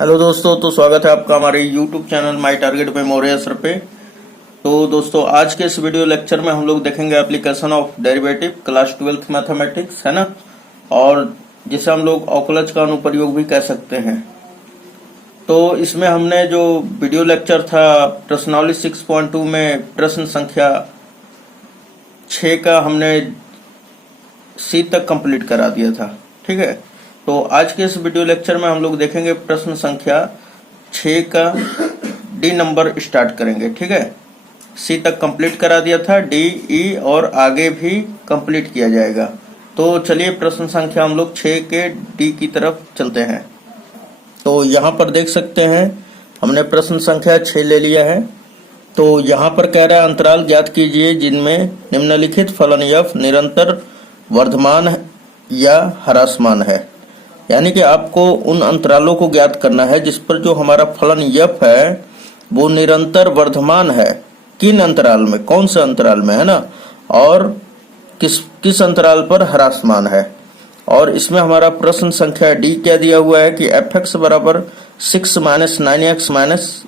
Hello दोस्तों, तो स्वागत है आपका हमारे YouTube चैनल माई टारगेट पे मौर्य सर पे। तो दोस्तों, आज के इस वीडियो लेक्चर में हम लोग देखेंगे application of derivative class 12th mathematics, है ना, और जिसे हम लोग औकलज का अनुप्रयोग भी कह सकते हैं। तो इसमें हमने जो वीडियो लेक्चर था प्रश्नावली 6.2 में प्रश्न संख्या 6 का हमने सी तक कंप्लीट करा दिया था, ठीक है। तो आज के इस वीडियो लेक्चर में हम लोग देखेंगे प्रश्न संख्या 6 का डी नंबर स्टार्ट करेंगे, ठीक है। सी तक कंप्लीट करा दिया था, डी, ई और आगे भी कंप्लीट किया जाएगा। तो चलिए प्रश्न संख्या हम लोग 6 के डी की तरफ चलते हैं। तो यहाँ पर देख सकते हैं हमने प्रश्न संख्या 6 ले लिया है। तो यहाँ पर कह रहा है अंतराल ज्ञात कीजिए जिनमें निम्नलिखित फलन f निरंतर वर्धमान या ह्रासमान है। यानी कि आपको उन अंतरालों को ज्ञात करना है जिस पर जो हमारा फलन f है वो निरंतर वर्धमान है। किन अंतराल में, कौन से अंतराल में, है ना, और किस अंतराल पर ह्रासमान है। और इसमें हमारा प्रश्न संख्या डी क्या दिया हुआ है कि fx बराबर 6 - 9x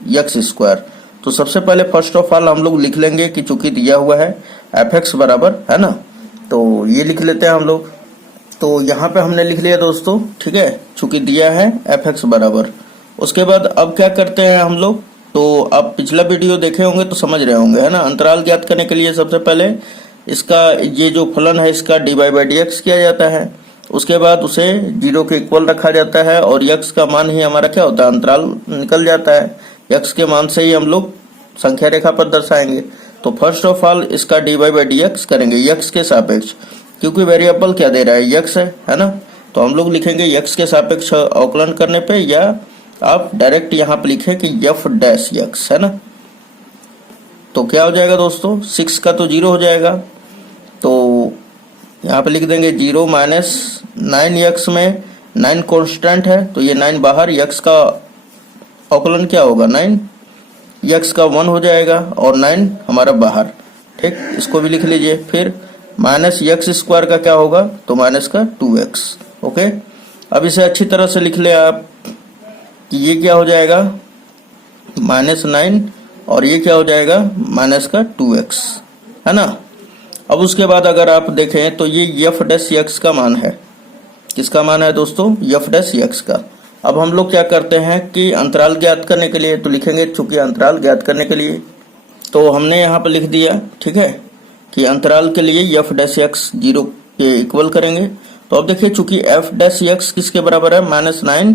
- x स्क्वायर। तो सबसे पहले फर्स्ट ऑफ ऑल हम लोग लिख लेंगे कि चूंकि दिया हुआ है fx बराबर, है ना, तो ये लिख लेते हैं हम लोग। तो यहाँ पे हमने लिख लिया दोस्तों, ठीक है, चूंकि दिया है fx बराबर। उसके बाद अब क्या करते हैं हम लोग, तो आप पिछला वीडियो देखे होंगे तो समझ रहे होंगे, है ना। अंतराल ज्ञात करने के लिए सबसे पहले इसका ये जो फलन है इसका dy/dx किया जाता है। उसके बाद उसे 0 के इक्वल रखा जाता है और x का मान ही हमारा क्या होता है, अंतराल निकल जाता है। x के मान से ही हम लोग संख्या रेखा पर दर्शाएंगे। तो फर्स्ट ऑफ ऑल इसका dy/dx करेंगे x के सापेक्ष, क्योंकि वेरिएबल क्या दे रहा है, x है ना। तो हम लोग लिखेंगे x के सापेक्ष अवकलन करने पे, या आप डायरेक्ट यहाँ पे लिखें कि f'(x), है ना। तो क्या हो जाएगा दोस्तों, 6 का तो 0 हो जाएगा। तो यहाँ पे लिख देंगे 0 - 9x में 9 कांस्टेंट है, तो ये 9 बाहर, x का अवकलन क्या होगा 9, x का 1 हो जाएगा और 9 हमारा बाहर, ठीक। इसको भी लिख लीजिए। फिर -x स्क्वायर का क्या होगा, तो माइनस का 2x, ओके। अब इसे अच्छी तरह से लिख ले आप कि ये क्या हो जाएगा -9 और ये क्या हो जाएगा माइनस का 2x, है ना। अब उसके बाद अगर आप देखें तो ये f'(x) का मान है। किसका मान है दोस्तों, f'(x) का। अब हम लोग क्या करते हैं कि अंतराल ज्ञात करने के लिए तो लिखेंगे, चूंकि अंतराल ज्ञात करने के लिए तो हमने यहाँ पर लिख दिया, ठीक है, कि अंतराल के लिए f'(x) 0 के इक्वल करेंगे। तो अब देखिए चूंकि f'(x) किसके बराबर है, -9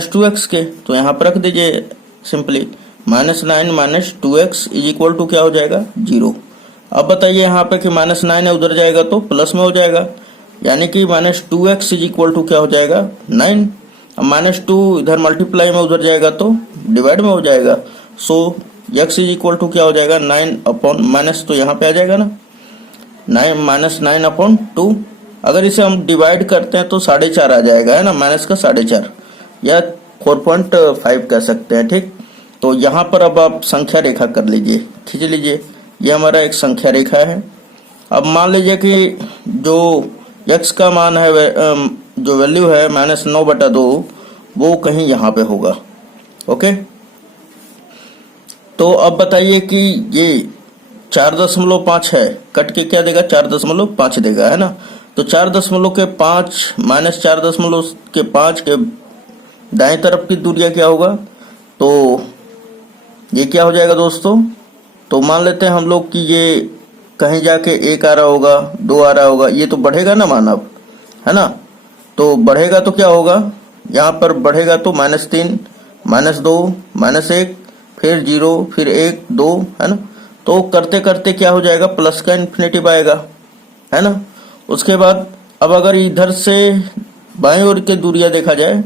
- 2x के, तो यहाँ पर रख दीजिए simply -9 - 2x is equal to क्या हो जाएगा 0। अब बताइए यहाँ पे कि -9 है, उधर जाएगा तो प्लस में हो जाएगा, यानी कि -2x इज इक्वल टू क्या हो जाएगा 9। अब -2 इधर मल्टीप्लाई में उधर जाएगा तो डिवाइड में हो जाएगा। सो x इज इक्वल टू क्या हो जाएगा 9 अपॉन माइनस, तो यहाँ पे आ जाएगा ना 9 अगर इसे हम डिवाइड करते हैं तो 4.5 आ जाएगा, है ना, माइनस का 4.5 या 4.5 कह सकते हैं, ठीक। तो यहाँ पर अब आप संख्या रेखा कर लीजिए, खींच लीजिए। ये हमारा एक संख्या रेखा है। अब मान लीजिए कि जो x का मान है, जो वैल्यू है -9/2, वो कहीं यहाँ पे होगा, ओके। तो अब बताइए कि ये 4.5 है, कट के क्या देगा 4.5 देगा, है ना। तो 4.5 -4.5 के दाएं तरफ की दूरिया क्या होगा, तो ये क्या हो जाएगा दोस्तों। तो मान लेते हैं हम लोग कि ये कहीं जाके 1 आ रहा होगा, 2 आ रहा होगा, ये तो बढ़ेगा ना मान अब, है ना। तो बढ़ेगा तो क्या होगा, यहाँ पर बढ़ेगा तो -3 -2 -1 फिर 0 फिर 1 2, है ना। तो करते करते क्या हो जाएगा, प्लस का इन्फिनेटिव आएगा, है ना। उसके बाद अब अगर इधर से बाएं ओर की दूरिया देखा जाए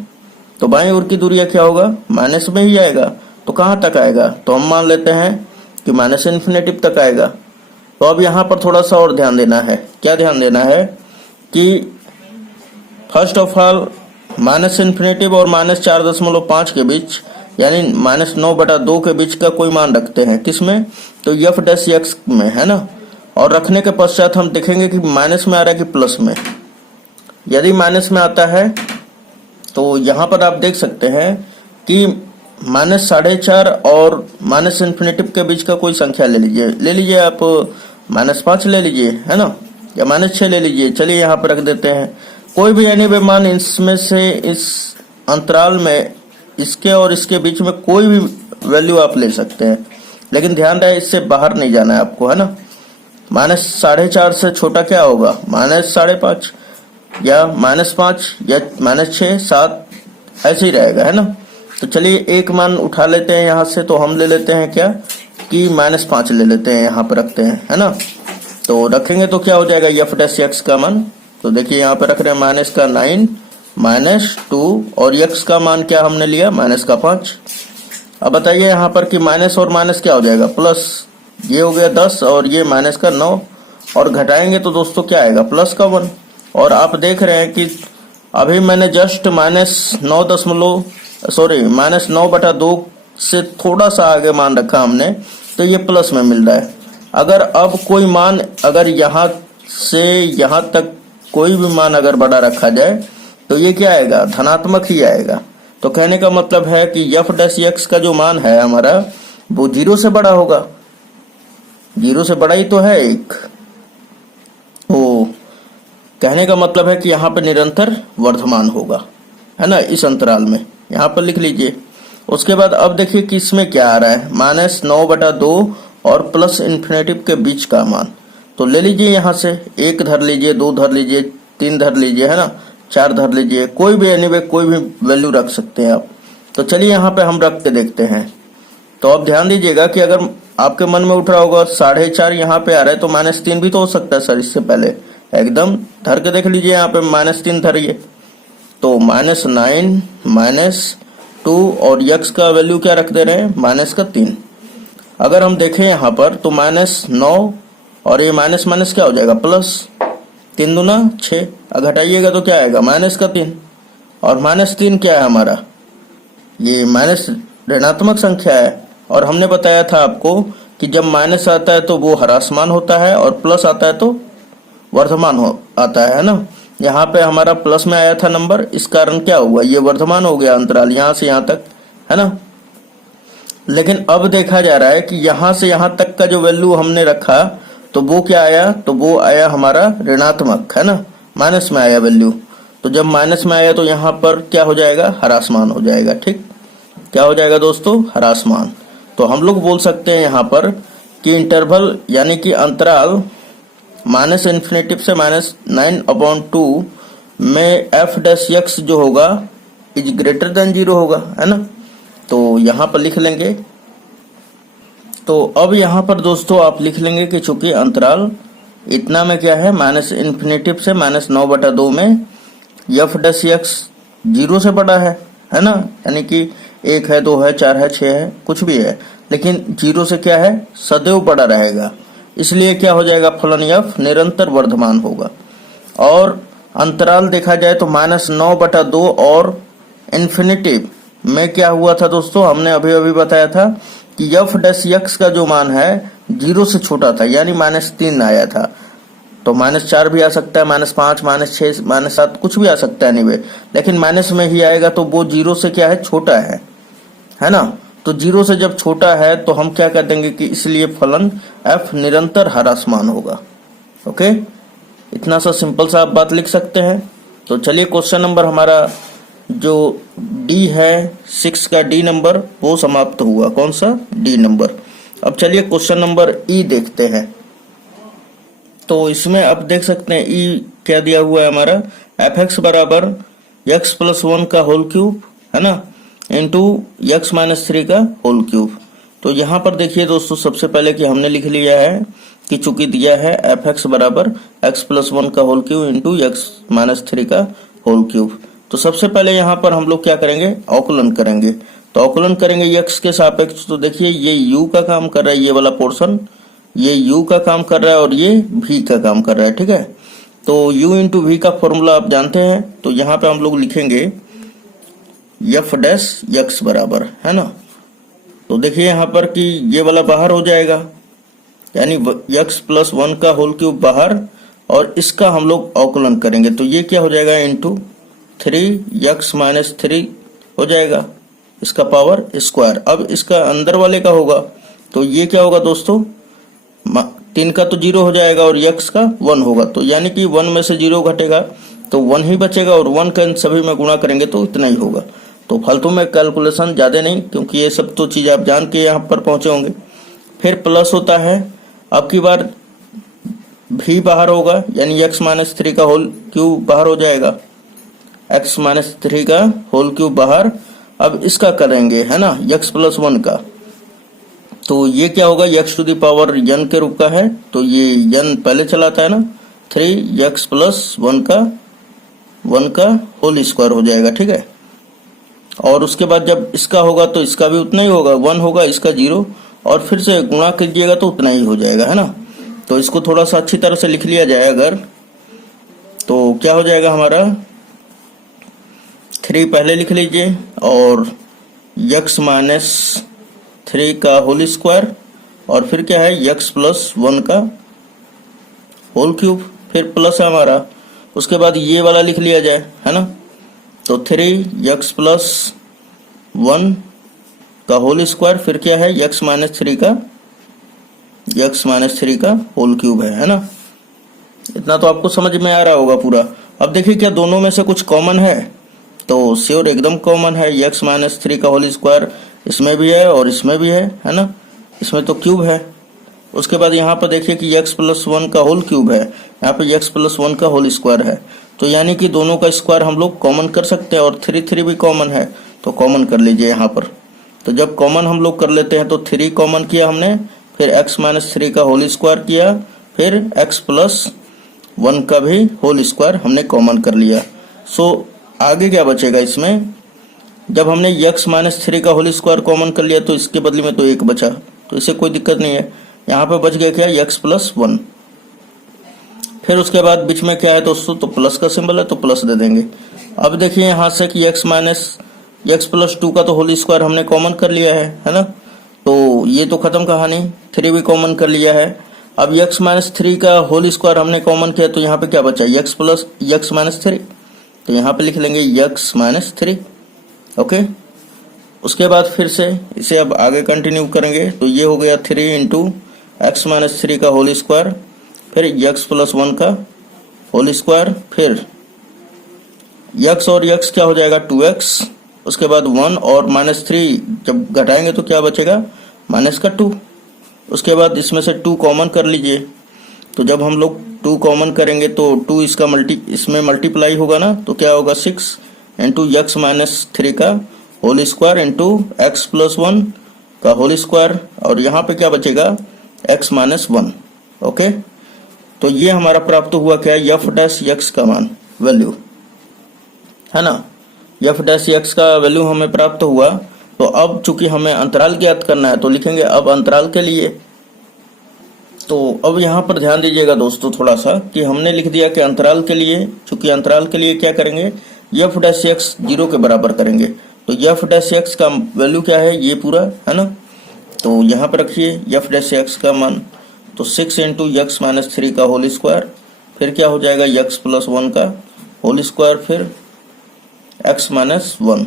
तो बाएं ओर की दूरिया क्या होगा, माइनस में ही आएगा। तो कहाँ तक आएगा, तो हम मान लेते हैं कि -इन्फिनेटिव तक आएगा। तो अब यहाँ पर थोड़ा सा और ध्यान देना है। क्या ध्यान देना है कि फर्स्ट ऑफ ऑल -इन्फिनेटिव और -4.5 के बीच, यानी -9/2 के बीच का कोई मान रखते हैं, किसमें, तो f'(x) में, है ना। और रखने के पश्चात हम देखेंगे कि माइनस में आ रहा है कि प्लस में। यदि माइनस में आता है तो यहाँ पर आप देख सकते हैं कि -4.5 और माइनस इन्फिनेटिव के बीच का कोई संख्या ले लीजिए आप -5 ले लीजिए, है ना, या -6 ले लीजिए। चलिए यहाँ पे रख देते हैं कोई भी एनीवे मान, इसमें से इस अंतराल में इसके और इसके बीच में कोई भी वैल्यू आप ले सकते हैं, लेकिन ध्यान रहे इससे बाहर नहीं जाना है आपको, है ना। -4.5 से छोटा क्या होगा, -5.5 या -5 या -6, 7 ऐसे ही रहेगा, है ना। तो चलिए एक मान उठा लेते हैं यहाँ से, तो हम ले लेते हैं क्या कि -5 ले लेते हैं, यहाँ पे रखते हैं, है ना। तो रखेंगे तो क्या हो जाएगा f' का मान, तो देखिए यहाँ पे रख रहे हैं -9 -2 और x का मान क्या हमने लिया -5। अब बताइए यहाँ पर कि माइनस और माइनस क्या हो जाएगा प्लस, ये हो गया 10 और ये -9 और घटाएंगे तो दोस्तों क्या आएगा +1। और आप देख रहे हैं कि अभी मैंने जस्ट -9/2 से थोड़ा सा आगे मान रखा हमने, तो ये प्लस में मिल रहा है। अगर अब कोई मान, अगर यहाँ से यहाँ तक कोई भी मान अगर बड़ा रखा जाए तो ये क्या आएगा, धनात्मक ही आएगा। तो कहने का मतलब है कि f' का जो मान है हमारा वो 0 से बड़ा होगा, 0 से बड़ा ही तो है एक। तो कहने का मतलब है कि यहाँ पे निरंतर वर्धमान होगा, है ना, इस अंतराल में, यहाँ पर लिख लीजिए। उसके बाद अब देखिए कि इसमें क्या आ रहा है, -9/2 और प्लस इन्फिनेटिव के बीच का मान। तो ले लीजिए यहाँ से 1 धर लीजिए, 2 धर लीजिए, 3 धर लीजिए, है ना, 4 धर लीजिए, कोई भी एनीवे कोई भी वैल्यू रख सकते हैं आप। तो चलिए यहाँ पे हम रख के देखते हैं। तो अब ध्यान दीजिएगा कि अगर आपके मन में उठ रहा होगा 4.5 यहाँ पे आ रहा है तो -3 भी तो हो सकता है सर, इससे पहले एकदम धर के देख लीजिए, यहाँ पे -3 धरिए। तो -9 -2 और x का वैल्यू क्या रख दे रहे हैं -3। अगर हम देखें यहाँ पर तो -9 और ये माइनस क्या हो जाएगा प्लस, 3 दूना 6, घटाइएगा तो क्या आएगा -3 और -3 क्या है हमारा, ये माइनस ऋणात्मक संख्या है। और हमने बताया था आपको कि जब माइनस आता है तो वो ह्रासमान होता है और प्लस आता है तो वर्धमान आता है ना। यहाँ पे हमारा प्लस में आया था नंबर, इस कारण क्या हुआ, ये वर्धमान हो गया अंतराल यहाँ से यहाँ तक, है ना। लेकिन अब देखा जा रहा है कि यहाँ से यहाँ तक का जो वैल्यू हमने रखा तो वो क्या आया, तो वो आया हमारा ऋणात्मक, है ना, माइनस में आया वैल्यू। तो जब माइनस में आया तो यहाँ पर क्या हो जाएगा, ह्रासमान हो जाएगा। ठीक, क्या हो जाएगा दोस्तों, ह्रासमान। तो हम लोग बोल सकते हैं यहाँ पर कि इंटरवल यानी कि अंतराल -∞ से -9/2 में f' जो होगा इज ग्रेटर देन 0 होगा, है ना। तो यहाँ पर लिख लेंगे। तो अब यहाँ पर दोस्तों आप लिख लेंगे कि चूंकि अंतराल इतना में क्या है, -∞ से -9/2 में f' 0 से बड़ा है ना, यानी कि 1 है, 2 है, 4 है, 6 है, कुछ भी है, लेकिन 0 से क्या है, सदैव बड़ा रहेगा। इसलिए क्या हो जाएगा, फलन f निरंतर वर्धमान होगा। और अंतराल देखा जाए तो -9/2 और इन्फिनिटिव में क्या हुआ था दोस्तों, हमने अभी बताया था कि f' का जो मान है 0 से छोटा था, यानी -3 आया था। तो -4 भी आ सकता है, -5, -6, -7 कुछ भी आ सकता है एनीवे, लेकिन माइनस में ही आएगा तो वो 0 से क्या है, छोटा है ना। तो 0 से जब छोटा है तो हम क्या कर देंगे कि इसलिए फलन f निरंतर ह्रासमान होगा। ओके, इतना सा सिंपल सा आप बात लिख सकते हैं। तो चलिए क्वेश्चन नंबर हमारा जो D है 6 का D नंबर वो समाप्त हुआ। कौन सा, D नंबर। अब चलिए क्वेश्चन नंबर E देखते हैं। तो इसमें आप देख सकते हैं E क्या दिया हुआ है हमारा, fx बराबर x+1 का होल क्यूब, है ना, इंटू x-3 का होल क्यूब। तो यहाँ पर देखिए दोस्तों, सबसे पहले कि हमने लिख लिया है कि चूंकि दिया है fx बराबर x+1 का होल क्यूब इंटू x-3 का होल क्यूब। तो सबसे पहले यहाँ पर हम लोग क्या करेंगे, अवकलन करेंगे। तो अवकलन करेंगे x के सापेक्ष। तो देखिए ये u का काम कर रहा है, ये वाला पोर्शन ये u का काम कर रहा है और ये v का काम कर रहा है। ठीक है, तो u इंटू v का फॉर्मूला आप जानते हैं। तो यहाँ पे हम लोग लिखेंगे f' बराबर, है ना। तो देखिए यहाँ पर कि ये वाला बाहर हो जाएगा, यानी x+1 का होल क्यूब बाहर, और इसका हम लोग अवकलन करेंगे। तो ये क्या हो जाएगा, इंटू 3x-3 हो जाएगा। इसका पावर स्क्वायर। अब इसका अंदर वाले का होगा तो ये क्या होगा दोस्तों, 3 का तो 0 हो जाएगा और यक्स का 1 होगा, तो यानी कि 1 में से 0 घटेगा तो 1 ही बचेगा और 1 का इन सभी में गुणा करेंगे तो इतना ही होगा। तो फालतू में कैलकुलेशन ज़्यादा नहीं, क्योंकि ये सब तो चीज़ आप जान के यहाँ पर पहुँचे होंगे। फिर प्लस होता है, अब की बार भी बाहर होगा, यानी x माइनस 3 का होल क्यूब बाहर हो जाएगा, x माइनस 3 का होल क्यूब बाहर। अब इसका करेंगे है ना x प्लस 1 का, तो ये क्या होगा, x to the power n के रूप का है, तो ये n पहले चलाता है ना, 3x प्लस 1 का होल स्क्वायर हो जाएगा, ठीक है। और उसके बाद जब इसका होगा तो इसका भी उतना ही होगा, 1 होगा, इसका 0, और फिर से गुणा कीजिएगा तो उतना ही हो जाएगा, है ना। तो इसको थोड़ा सा अच्छी तरह से लिख लिया जाए अगर, तो क्या हो जाएगा हमारा, 3 पहले लिख लीजिए और x माइनस 3 का होल स्क्वायर, और फिर क्या है x प्लस 1 का होल क्यूब, फिर प्लस है हमारा। उसके बाद ये वाला लिख लिया जाए, है ना, तो 3x प्लस 1 का होल स्क्वायर, फिर क्या है x माइनस 3 का होल क्यूब है ना। इतना तो आपको समझ में आ रहा होगा पूरा। अब देखिए क्या दोनों में से कुछ कॉमन है, तो श्योर एकदम कॉमन है, x माइनस 3 का होल स्क्वायर इसमें भी है और इसमें भी है ना, इसमें तो क्यूब है। उसके बाद यहाँ पर देखिए कि x प्लस 1 का होल क्यूब है, यहाँ पे x प्लस 1 का होल स्क्वायर है, तो यानी कि दोनों का स्क्वायर हम लोग कॉमन कर सकते हैं, और 3 भी कॉमन है तो कॉमन कर लीजिए यहाँ पर। तो जब कॉमन हम लोग कर लेते हैं तो 3 कॉमन किया हमने, फिर x माइनस 3 का होल स्क्वायर किया, फिर x प्लस 1 का भी होल स्क्वायर हमने कॉमन कर लिया। सो आगे क्या बचेगा इसमें, जब हमने x माइनस 3 का होल स्क्वायर कॉमन कर लिया तो इसके बदले में तो 1 बचा, तो इससे कोई दिक्कत नहीं है। यहाँ पे बच गया क्या, x प्लस 1। फिर उसके बाद बीच में क्या है दोस्तों, तो प्लस का सिंबल है तो प्लस दे देंगे। अब देखिए यहाँ से कि x प्लस 2 का तो होल स्क्वायर हमने कॉमन कर लिया है ना, तो ये तो खत्म कहानी, 3 भी कॉमन कर लिया है। अब x माइनस 3 का होल स्क्वायर हमने कॉमन किया, तो यहाँ पे क्या बचा, x माइनस 3, तो यहाँ पे लिख लेंगे x माइनस 3, ओके। उसके बाद फिर से इसे अब आगे कंटिन्यू करेंगे, तो ये हो गया 3 इंटू x माइनस 3 का होल स्क्वायर, फिर x प्लस 1 का होल स्क्वायर, फिर x और x क्या हो जाएगा 2x, उसके बाद 1 और माइनस 3 जब घटाएंगे तो क्या बचेगा, माइनस का 2। उसके बाद इसमें से 2 कॉमन कर लीजिए, तो जब हम लोग 2 कॉमन करेंगे तो 2 इसमें मल्टीप्लाई होगा ना, तो क्या होगा 6 इंटू x माइनस 3 का whole square into x plus 1 का होल स्क्वायर, और यहाँ पे क्या बचेगा x माइनस 1, ओके। तो ये हमारा प्राप्त हुआ क्या, f डैश x का मान वैल्यू, है ना, f डैश x का वैल्यू हमें प्राप्त हुआ। तो अब चूंकि हमें अंतराल ज्ञात करना है तो लिखेंगे अब अंतराल के लिए। तो अब यहाँ पर ध्यान दीजिएगा दोस्तों थोड़ा सा कि हमने लिख दिया कि अंतराल के लिए, चूंकि अंतराल के लिए क्या करेंगे, f डैश x 0 के बराबर करेंगे, तो f डैश x का वैल्यू क्या है, ये पूरा है ना, तो यहाँ पर रखिए f डैश x का मान, तो 6 इंटू x माइनस 3 का होल स्क्वायर, फिर क्या हो जाएगा x प्लस 1 का होल स्क्वायर, फिर x minus 1,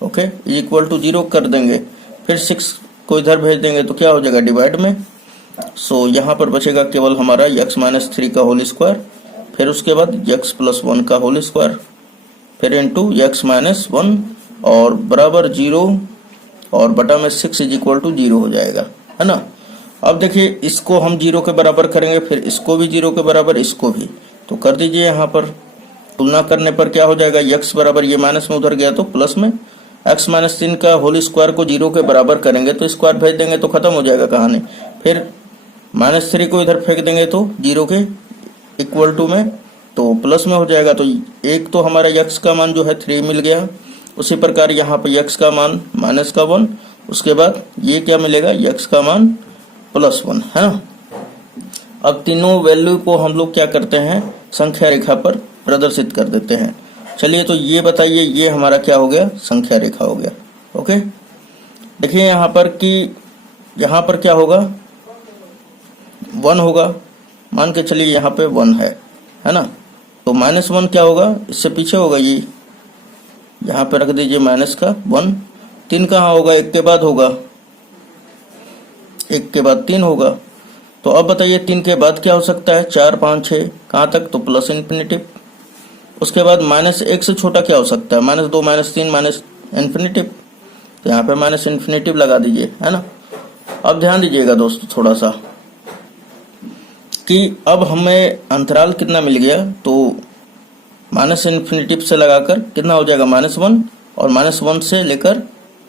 okay, equal to 0 कर देंगे, फिर 6 को इधर भेज देंगे तो क्या हो जाएगा डिवाइड में। सो यहाँ पर बचेगा केवल हमारा x माइनस 3 का होल स्क्वायर, फिर उसके बाद x प्लस 1 का होल स्क्वायर, फिर इंटू x माइनस 1 और बराबर 0 और बटा में 6 इज इक्वल टू 0 हो जाएगा, है ना। अब देखिए इसको हम 0 के बराबर करेंगे, फिर इसको भी 0 के बराबर, इसको भी, तो कर दीजिए। यहाँ पर तुलना करने पर क्या हो जाएगा, x बराबर ये माइनस में उधर गया तो प्लस में, x माइनस 3 का होल स्क्वायर को 0 के बराबर करेंगे तो स्क्वायर भेज देंगे तो खत्म हो जाएगा कहानी। फिर माइनस 3 को इधर फेंक देंगे तो 0 के इक्वल टू में, तो प्लस में हो जाएगा। तो एक तो हमारा x का मान जो है 3 मिल गया, उसी प्रकार यहाँ पे x का मान माइनस का 1, उसके बाद ये क्या मिलेगा, x का मान प्लस 1, है ना। अब तीनों वैल्यू को हम लोग क्या करते हैं, संख्या रेखा पर प्रदर्शित कर देते हैं। चलिए तो ये बताइए, ये हमारा क्या हो गया, संख्या रेखा हो गया, ओके। देखिए यहाँ पर कि यहाँ पर क्या होगा, 1 होगा, मान के चलिए यहाँ पे 1 है ना, तो -1 क्या होगा, इससे पीछे होगा, ये यहाँ पे रख दीजिए माइनस का 1, 3 कहाँ होगा, 1 के बाद होगा, 1 के बाद 3 होगा। तो अब बताइए 3 के बाद क्या हो सकता है, 4 5 6 कहाँ तक, तो प्लस इन्फिनिटिव। उसके बाद -1 से छोटा क्या हो सकता है, -2 -3 माइनस इन्फिनिटिव। तो यहाँ पे माइनस इन्फिनिटिव लगा दीजिए, है ना। अब ध्यान दीजिएगा दोस्तों थोड़ा सा कि अब हमें अंतराल कितना मिल गया, तो माइनस इन्फिनिटिव से लगाकर कितना हो जाएगा, -1, और -1 से लेकर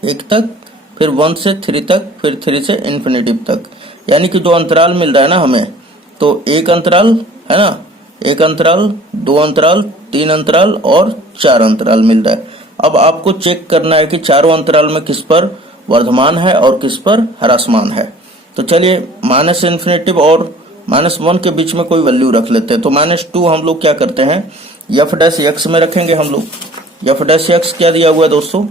1 तक, फिर 1 से 3 तक, फिर 3 से इन्फिनिटिव तक। यानी कि जो अंतराल मिल रहा है ना हमें, तो 1 अंतराल है ना, 1 अंतराल, 2 अंतराल, 3 अंतराल और 4 अंतराल मिल रहा है। अब आपको चेक करना है कि चारों अंतराल में किस पर वर्धमान है और किस पर ह्रासमान है। तो चलिए माइनस इन्फिनिटिव और -1 के बीच में कोई वैल्यू रख लेते हैं। तो -2 हम लोग क्या करते हैं, f' में रखेंगे हम लोग। f' क्या दिया हुआ है दोस्तों,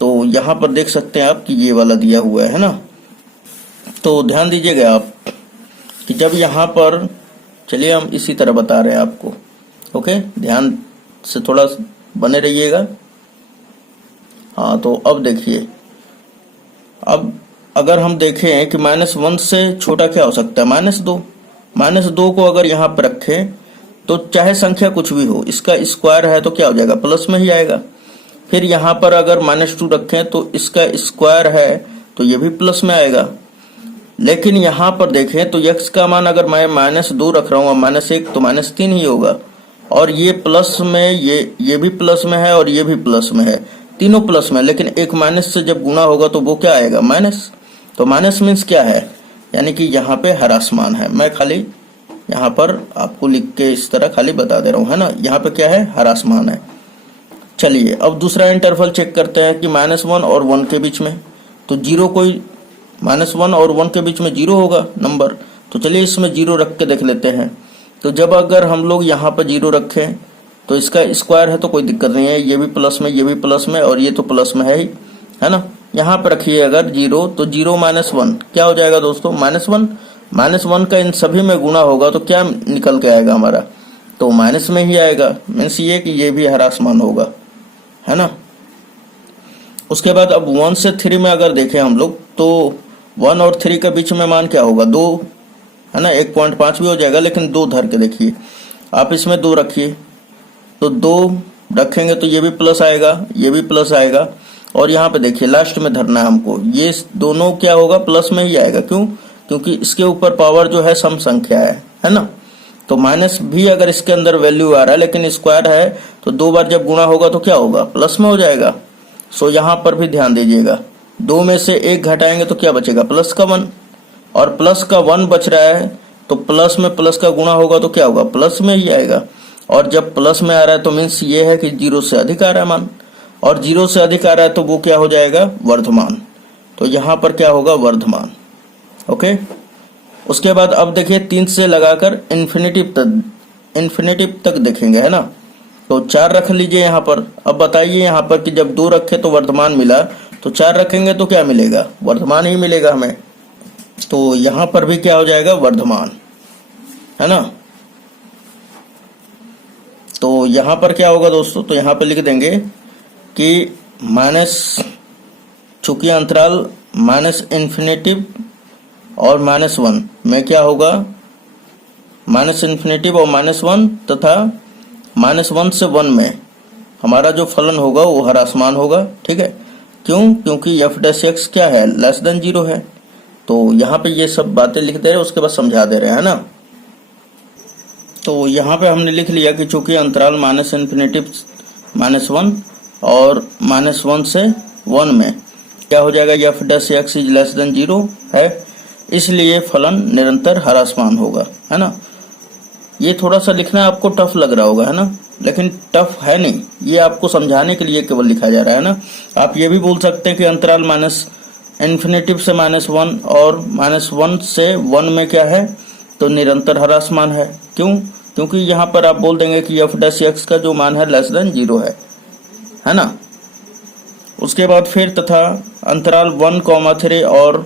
तो यहाँ पर देख सकते हैं आप कि ये वाला दिया हुआ है ना। तो ध्यान दीजिएगा आप कि जब यहाँ पर, चलिए हम इसी तरह बता रहे हैं आपको, ओके, ध्यान से थोड़ा बने रहिएगा। हाँ, तो अब देखिए, अब अगर हम देखें कि -1 से छोटा क्या हो सकता है, -2। -2 को अगर यहाँ पर रखें तो चाहे संख्या कुछ भी हो, इसका स्क्वायर है तो क्या हो जाएगा, प्लस में ही आएगा। फिर यहाँ पर अगर -2 रखें तो इसका स्क्वायर है तो ये भी प्लस में आएगा। लेकिन यहाँ पर देखें तो x का मान अगर मैं -2 रख रहा हूँ और -1 तो -3 ही होगा। और ये प्लस में, ये भी प्लस में है और ये भी प्लस में है, तीनों प्लस में। लेकिन एक माइनस से जब गुना होगा तो वो क्या आएगा, माइनस। तो माइनस मीन्स क्या है, यानी कि यहाँ पे ह्रासमान है। मैं खाली यहाँ पर आपको लिख के इस तरह खाली बता दे रहा हूँ, है ना। यहाँ पे क्या है, ह्रासमान है। चलिए अब दूसरा इंटरवल चेक करते हैं कि -1 और 1 के बीच में, तो 0 कोई, -1 और 1 के बीच में 0 होगा नंबर। तो चलिए इसमें 0 रख के देख लेते हैं। तो जब अगर हम लोग यहाँ पर 0 रखें तो इसका स्क्वायर है तो कोई दिक्कत नहीं है, ये भी प्लस में, ये भी प्लस में, और ये तो प्लस में है ही, है ना। यहाँ पर रखिए अगर 0, तो 0 -1 क्या हो जाएगा दोस्तों, -1। -1 का इन सभी में गुणा होगा तो क्या निकल के आएगा हमारा, तो माइनस में ही आएगा। मीन्स ये कि ये भी ह्रासमान होगा, है ना। उसके बाद अब 1 से 3 में अगर देखें हम लोग, तो 1 और 3 के बीच में मान क्या होगा, 2, है ना। 1.5 भी हो जाएगा, लेकिन 2 धर के देखिए आप, इसमें 2 रखिए, तो 2 रखेंगे तो ये भी प्लस आएगा, ये भी प्लस आएगा। और यहाँ पे देखिए लास्ट में धरना है हमको, ये दोनों क्या होगा, प्लस में ही आएगा। क्यों, क्योंकि इसके ऊपर पावर जो है सम संख्या है ना। तो माइनस भी अगर इसके अंदर वैल्यू आ रहा है, लेकिन स्क्वायर है तो 2 बार जब गुणा होगा तो क्या होगा, प्लस में हो जाएगा। सो यहाँ पर भी ध्यान दीजिएगा, 2 में से 1 घटाएंगे तो क्या बचेगा, प्लस का 1, और प्लस का 1 बच रहा है तो प्लस में प्लस का गुणा होगा तो क्या होगा, प्लस में ही आएगा। और जब प्लस में आ रहा है तो मीन्स ये है कि 0 से अधिक आ रहा है मान, और 0 से अधिक आ रहा है तो वो क्या हो जाएगा, वर्धमान। तो यहाँ पर क्या होगा, वर्धमान, ओके। उसके बाद अब देखिए 3 से लगाकर इन्फिनिटिव तक देखेंगे, है ना। तो 4 रख लीजिए यहाँ पर। अब बताइए यहाँ पर कि जब 2 रखे तो वर्धमान मिला, तो 4 रखेंगे तो क्या मिलेगा, वर्धमान ही मिलेगा हमें। तो यहाँ पर भी क्या हो जाएगा, वर्धमान, है ना। तो यहाँ पर क्या होगा दोस्तों, तो यहाँ पर लिख देंगे कि माइनस, चूंकि अंतराल माइनस इन्फिनिटिव और -1 में क्या होगा, माइनस इन्फिनिटिव और -1 तथा -1 से 1 में हमारा जो फलन होगा वो ह्रासमान होगा, ठीक है। क्यों, क्योंकि f' क्या है, <0 है। तो यहाँ पे ये सब बातें लिख दे रहे हैं, उसके बाद समझा दे रहे हैं, है ना। तो यहाँ पे हमने लिख लिया कि चूंकि अंतराल माइनस इन्फिनिटिव -1 और -1 से 1 में क्या हो जाएगा, f' इज <0 है, इसलिए फलन निरंतर ह्रासमान होगा, है ना। ये थोड़ा सा लिखना आपको टफ लग रहा होगा, है ना, लेकिन टफ है नहीं, ये आपको समझाने के लिए केवल लिखा जा रहा है ना। आप ये भी बोल सकते हैं कि अंतराल माइनस इन्फिनिटिव से -1 और -1 से 1 में क्या है, तो निरंतर ह्रासमान है। क्यों, क्योंकि यहाँ पर आप बोल देंगे कि f' का जो मान है <0 है ना। उसके बाद फिर तथा अंतराल 1,3 और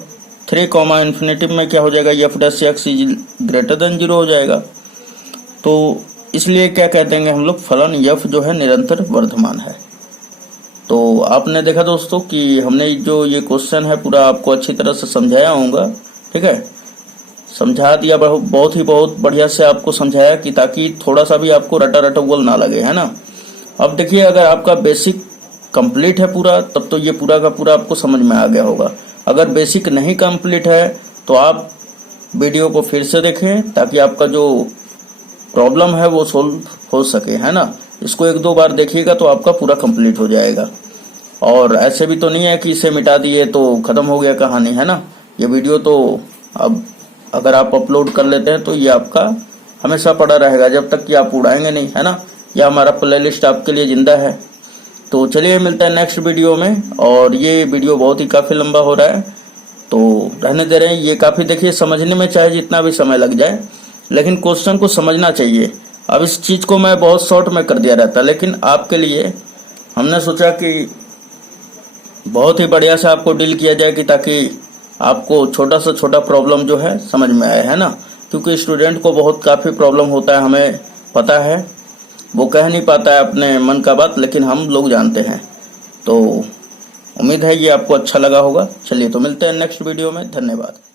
3, इन्फिनिटिव में क्या हो जाएगा, f' इज <0 हो जाएगा। तो इसलिए क्या कहते हैं हम लोग, फलन f जो है निरंतर वर्धमान है। तो आपने देखा दोस्तों कि हमने जो ये क्वेश्चन है पूरा आपको अच्छी तरह से समझाया होगा, ठीक है, समझा दिया, बहुत बढ़िया से आपको समझाया कि ताकि थोड़ा सा भी आपको रटा रटोगल ना लगे, है ना। अब देखिए, अगर आपका बेसिक कंप्लीट है पूरा, तब तो ये पूरा का पूरा आपको समझ में आ गया होगा। अगर बेसिक नहीं कंप्लीट है तो आप वीडियो को फिर से देखें ताकि आपका जो प्रॉब्लम है वो सोल्व हो सके, है ना। इसको 1-2 बार देखिएगा तो आपका पूरा कंप्लीट हो जाएगा। और ऐसे भी तो नहीं है कि इसे मिटा दिए तो खत्म हो गया कहानी, है ना। ये वीडियो तो अब अगर आप अपलोड कर लेते हैं तो ये आपका हमेशा पड़ा रहेगा जब तक कि आप उड़ाएंगे नहीं, है ना। यह हमारा प्लेलिस्ट आपके लिए जिंदा है। तो चलिए मिलते हैं नेक्स्ट वीडियो में। और ये वीडियो बहुत ही काफी लंबा हो रहा है तो रहने दे रहे हैं। ये काफी, देखिए, समझने में चाहे जितना भी समय लग जाए लेकिन क्वेश्चन को समझना चाहिए। अब इस चीज को मैं बहुत शॉर्ट में कर दिया रहता, लेकिन आपके लिए हमने सोचा कि बहुत ही बढ़िया से आपको डील किया जाए कि ताकि आपको छोटा से छोटा प्रॉब्लम जो है समझ में आए, है ना। क्योंकि स्टूडेंट को बहुत काफी प्रॉब्लम होता है, हमें पता है, वो कह नहीं पाता है अपने मन का बात, लेकिन हम लोग जानते हैं। तो उम्मीद है ये आपको अच्छा लगा होगा। चलिए तो मिलते हैं नेक्स्ट वीडियो में। धन्यवाद।